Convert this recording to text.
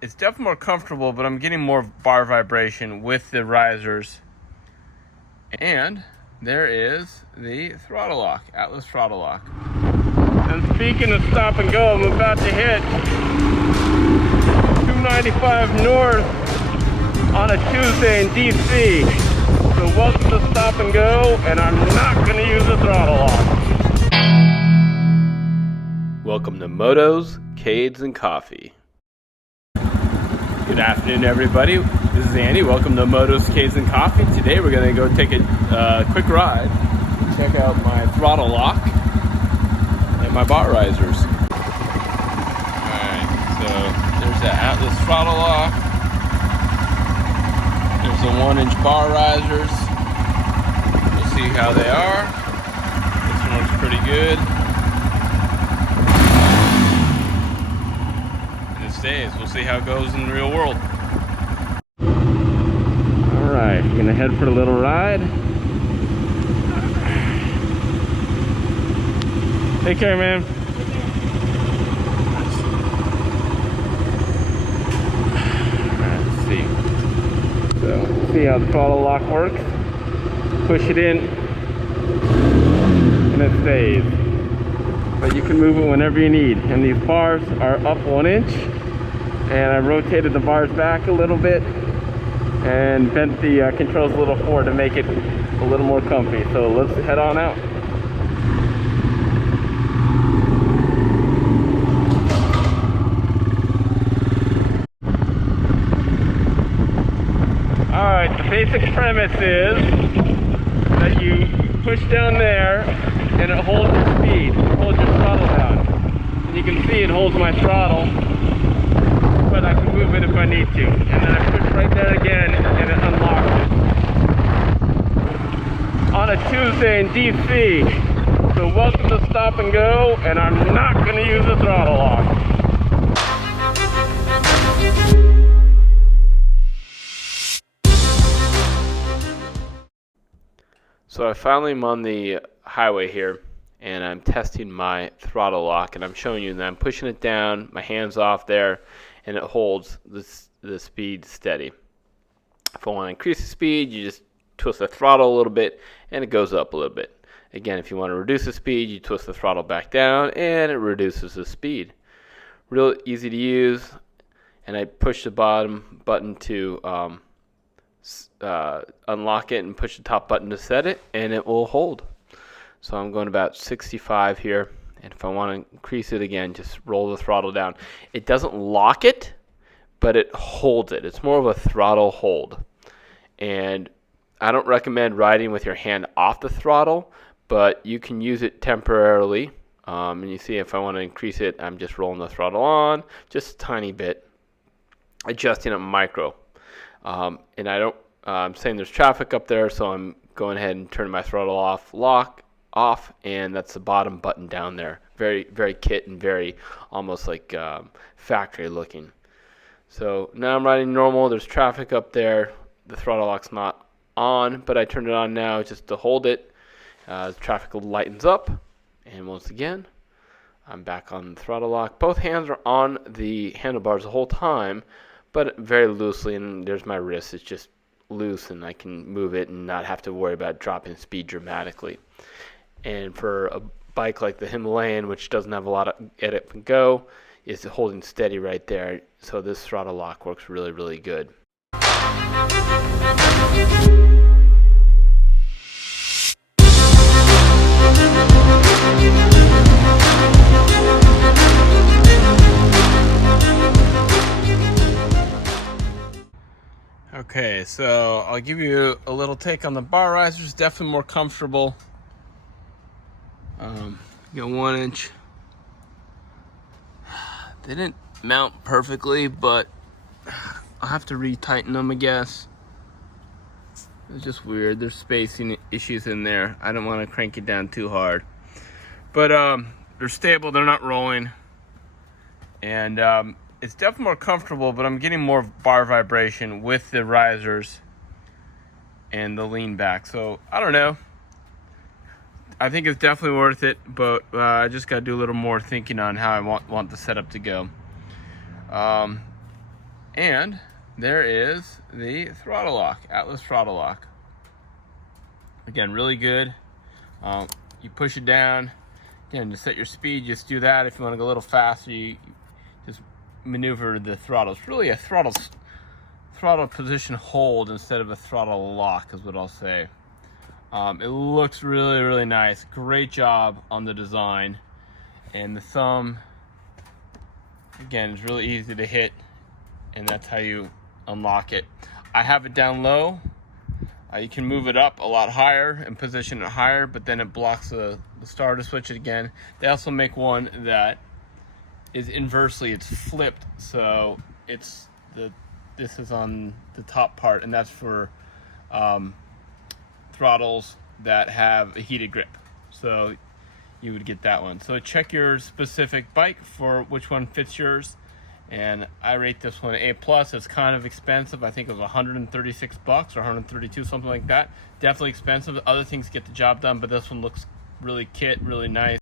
It's definitely more comfortable, but I'm getting more bar vibration with the risers. And there is the throttle lock, Atlas throttle lock. And speaking of stop and go, I'm about to hit 295 north on a Tuesday in DC. So welcome to stop and go, and I'm not gonna use the throttle lock. Welcome to Motos, Cades, and Coffee. Good afternoon, everybody. This is Andy. Welcome to Motos, Cades, and Coffee. Today we're gonna go take a quick ride, check out my throttle lock and my bar risers. Alright, so there's the Atlas throttle lock. There's the 1-inch bar risers. We'll see how they are. This one looks pretty good. And it stays. We'll see how it goes in the real world. Alright, gonna head for a little ride. Take care, man. Let's see. So, see how the throttle lock works. Push it in, and it stays. But you can move it whenever you need. And these bars are up 1 inch. And I rotated the bars back a little bit and bent the controls a little forward to make it a little more comfy. So let's head on out. Alright, the basic premise is that you push down there and it holds your speed, it holds your throttle down. And you can see it holds my throttle, but I can move it if I need to. And then I push right there again and it unlocks it. On a Tuesday in DC. So welcome to stop and go, and I'm not going to use the throttle lock. So I finally am on the highway here, and I'm testing my throttle lock, and I'm showing you that I'm pushing it down, my hand's off there, and it holds the speed steady. If I want to increase the speed, you just twist the throttle a little bit, and it goes up a little bit. Again, if you want to reduce the speed, you twist the throttle back down, and it reduces the speed. Real easy to use, and I push the bottom button to unlock it and push the top button to set it, and it will hold. So I'm going about 65 here, and if I want to increase it again, just roll the throttle down. It doesn't lock it, but it holds it. It's more of a throttle hold. And I don't recommend riding with your hand off the throttle, but you can use it temporarily. And you see if I want to increase it, I'm just rolling the throttle on, just a tiny bit, adjusting it micro. And I'm saying there's traffic up there, so I'm going ahead and turning my throttle lock off, and that's the bottom button down there. Very, very kit and very almost like factory looking. So now I'm riding normal. There's traffic up there. The throttle lock's not on, but I turned it on now just to hold it. The traffic lightens up, and once again, I'm back on the throttle lock. Both hands are on the handlebars the whole time, but very loosely, and there's my wrist. It's just loose, and I can move it and not have to worry about dropping speed dramatically. And for a bike like the Himalayan, which doesn't have a lot of edit and go, is holding steady right there. So this throttle lock works really, really good. Okay, so I'll give you a little take on the bar risers. Definitely more comfortable. You know, 1 inch. They didn't mount perfectly, but I'll have to retighten them, I guess. It's just weird. There's spacing issues in there. I don't want to crank it down too hard. But they're stable. They're not rolling. And it's definitely more comfortable, but I'm getting more bar vibration with the risers and the lean back. So I don't know. I think it's definitely worth it, but I just got to do a little more thinking on how I want the setup to go. And there is the throttle lock, Atlas throttle lock. Again, really good. You push it down. Again, to set your speed, just do that. If you want to go a little faster, you just maneuver the throttle. It's really a throttle position hold instead of a throttle lock, is what I'll say. It looks really, really nice. Great job on the design. And the thumb, again, is really easy to hit, and that's how you unlock it. I have it down low. You can move it up a lot higher and position it higher, but then it blocks the starter switch again. They also make one that is inversely, it's flipped, so this is on the top part, and that's for throttles that have a heated grip. So you would get that one. So check your specific bike for which one fits yours. And I rate this one A+. It's kind of expensive. I think it was 136 bucks or 132, something like that. Definitely expensive. Other things get the job done, but this one looks really really nice.